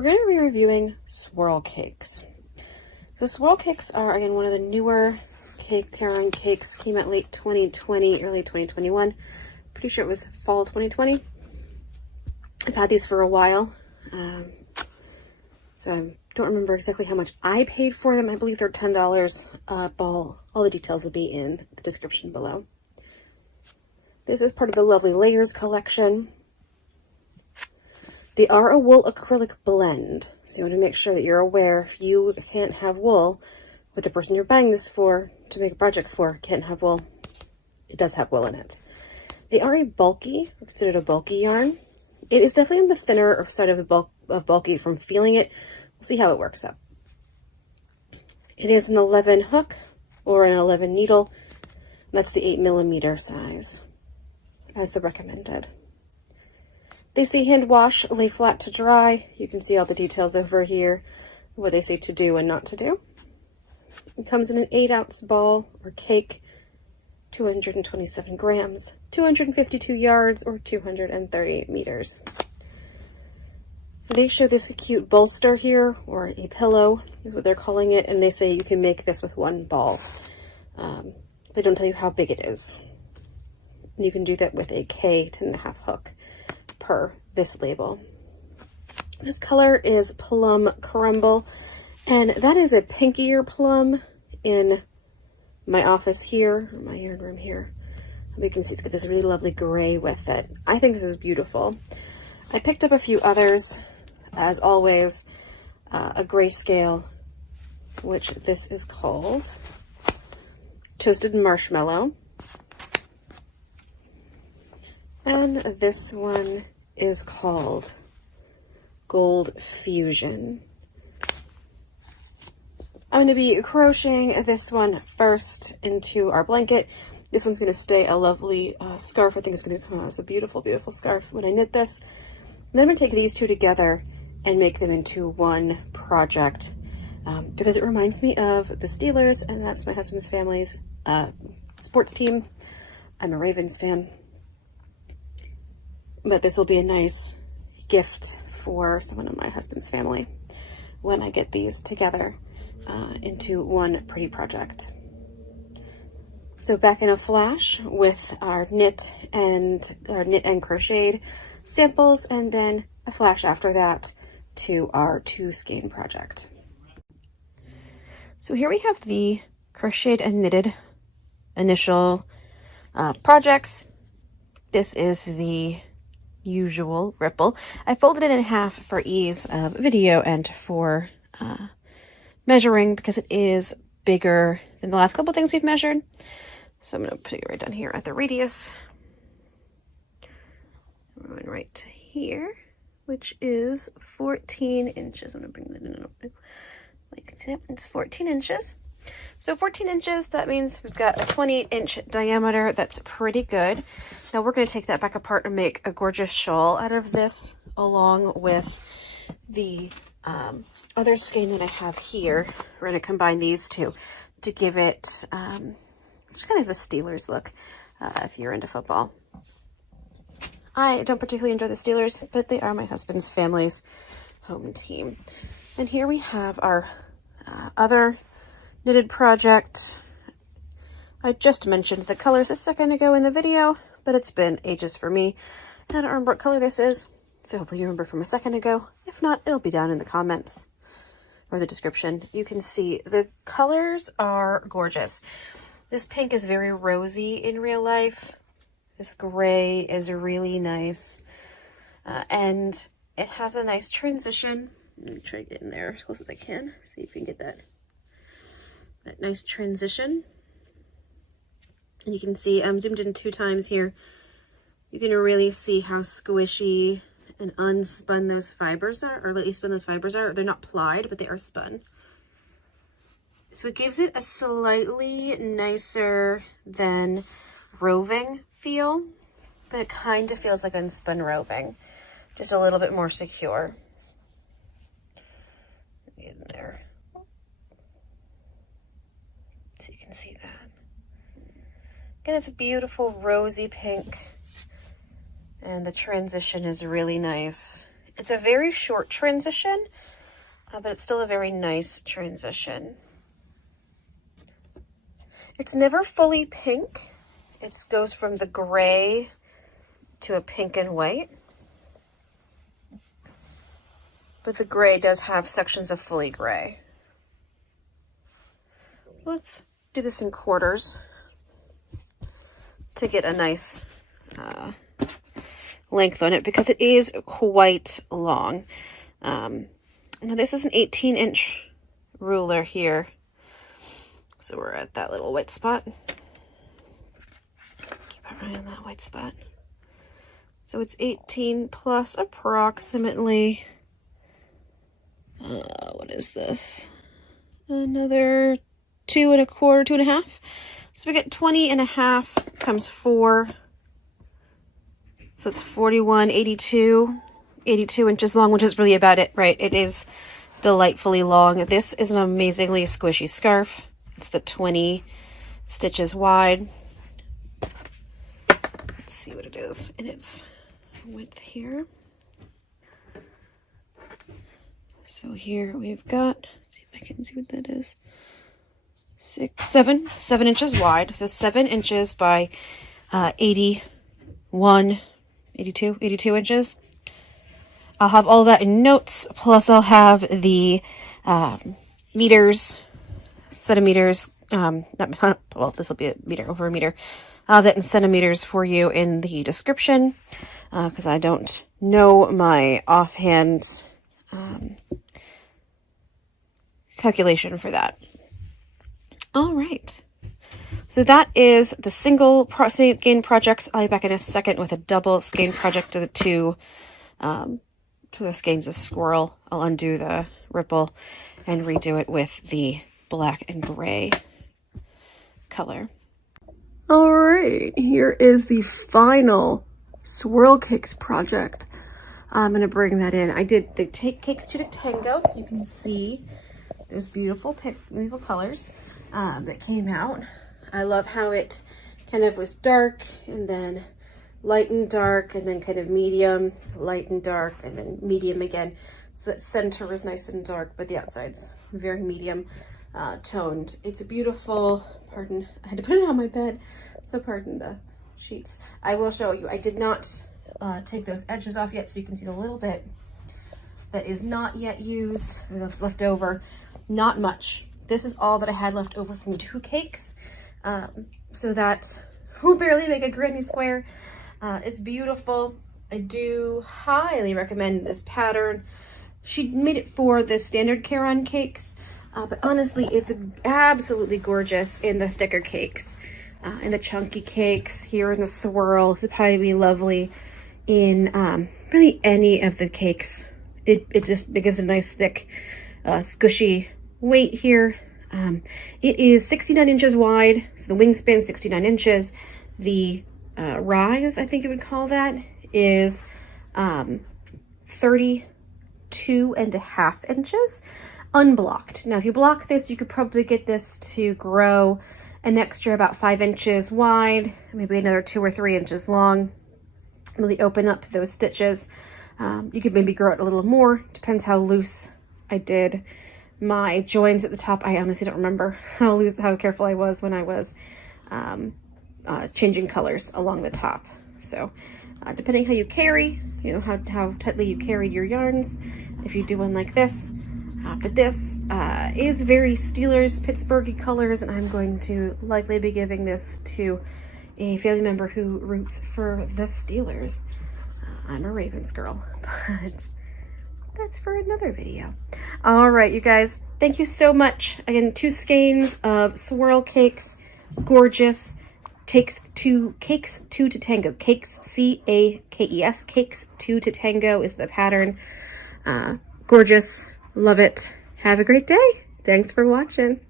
we're going to be reviewing swirl cakes. So swirl cakes are, again, one of the newer Caron cakes. Came out late 2020, early 2021. Pretty sure it was fall 2020. I've had these for a while. So I don't remember exactly how much I paid for them. I believe they're $10 a ball. All the details will be in the description below. This is part of the Lovely Layers collection. They are a wool acrylic blend, so you want to make sure that you're aware if you can't have wool, with the person you're buying this for, to make a project for, can't have wool. It does have wool in it. They are considered a bulky yarn. It is definitely on the thinner side of the bulky from feeling it. We'll see how it works out. It is an 11 hook or an 11 needle. That's the 8mm size as the recommended. They say hand wash, lay flat to dry. You can see all the details over here, what they say to do and not to do. It comes in an 8-ounce ball or cake, 227 grams, 252 yards or 230 meters. They show this cute bolster here, or a pillow is what they're calling it, and they say you can make this with one ball. They don't tell you how big it is. You can do that with a K 10.5 hook per this label. This color is Plum Crumble, and that is a pinkier plum in my office here, or my yarn room here. You can see it's got this really lovely gray with it. I think this is beautiful. I picked up a few others, as always, a grayscale, which this is called Toasted Marshmallow. And this one is called Gold Fusion. I'm going to be crocheting this one first into our blanket. This one's going to stay a lovely scarf. I think it's going to come out as a beautiful, beautiful scarf when I knit this. And then I'm going to take these two together and make them into one project because it reminds me of the Steelers, and that's my husband's family's sports team. I'm a Ravens fan. But this will be a nice gift for someone in my husband's family when I get these together into one pretty project. So back in a flash with our knit and crocheted samples, and then a flash after that to our 2 skein project. So here we have the crocheted and knitted initial projects. This is the usual ripple. I folded it in half for ease of video and for measuring, because it is bigger than the last couple things we've measured. So I'm going to put it right down here at the radius. We're going right here, which is 14 inches. I'm going to bring that in like that. It's 14 inches. So 14 inches, that means we've got a 28-inch diameter. That's pretty good. Now we're going to take that back apart and make a gorgeous shawl out of this, along with the other skein that I have here. We're going to combine these two to give it just kind of a Steelers look if you're into football. I don't particularly enjoy the Steelers, but they are my husband's family's home team. And here we have our other knitted project. I just mentioned the colors a second ago in the video, but it's been ages for me. I don't remember what color this is, so hopefully you remember from a second ago. If not, it'll be down in the comments or the description. You can see the colors are gorgeous. This pink is very rosy in real life. This gray is really nice. And it has a nice transition. Let me try to get in there as close as I can. See if you can get that nice transition. And you can see I'm zoomed in 2 times here. You can really see how squishy and unspun those fibers are, or at least spun those fibers are. They're not plied, but they are spun. So it gives it a slightly nicer than roving feel, but it kind of feels like unspun roving, just a little bit more secure. Get in there so you can see that. Again, it's a beautiful rosy pink, and the transition is really nice, It's a very short transition, but it's still a very nice transition. It's never fully pink. It goes from the gray to a pink and white. But the gray does have sections of fully gray. Let's do this in quarters to get a nice length on it, because it is quite long. Now this is an 18-inch ruler here. So we're at that little white spot. Keep an eye on that white spot. So it's 18 plus approximately, what is this? Another 2 1/4, 2 1/2. So we get 20 1/2 times 4. So it's 41, 82 inches long, which is really about it, right? It is delightfully long. This is an amazingly squishy scarf. It's the 20 stitches wide. Let's see what it is in its width here. So here we've got, let's see if I can see what that is. 7 inches wide. So 7 inches by 82 inches. I'll have all that in notes, plus I'll have the meters, centimeters, well, this will be a meter over a meter. I'll have that in centimeters for you in the description, because I don't know my offhand calculation for that. All right. So that is the single skein projects. I'll be back in a second with a double skein project to the two skeins of Swirl. I'll undo the ripple and redo it with the black and gray color. All right, here is the final Swirl Cakes project. I'm gonna bring that in. I did the Cakes to Tango. You can see those beautiful colors that came out. I love how it kind of was dark and then light and dark and then kind of medium, light and dark, and then medium again. So that center was nice and dark, but the outside's very medium toned. It's a beautiful, pardon, I had to put it on my bed, so pardon the sheets. I will show you, I did not take those edges off yet, so you can see the little bit that is not yet used, or that's left over. Not much. This is all that I had left over from 2 cakes. So that will barely make a granny square. It's beautiful. I do highly recommend this pattern. She made it for the standard Caron cakes, but honestly, it's absolutely gorgeous in the thicker cakes, in the chunky cakes, here in the Swirl. This would probably be lovely in really any of the cakes. It gives a nice thick, squishy weight here. It is 69 inches wide, so the wingspan 69 inches. The rise, I think you would call that, is 32.5 inches unblocked. Now, if you block this, you could probably get this to grow an extra about 5 inches wide, maybe another 2 or 3 inches long. Really open up those stitches. You could maybe grow it a little more, depends how loose I did my joins at the top. I honestly don't remember how careful I was when I was changing colors along the top. So depending how you carry, you know, how tightly you carried your yarns, if you do one like this. But this is very Steelers, Pittsburghy colors, and I'm going to likely be giving this to a family member who roots for the Steelers. I'm a Ravens girl, but that's for another video. All right, you guys, thank you so much. Again, 2 skeins of Swirl Cakes, gorgeous. Cakes to Tango. Cakes, C-A-K-E-S. Cakes to Tango is the pattern. Gorgeous. Love it. Have a great day. Thanks for watching.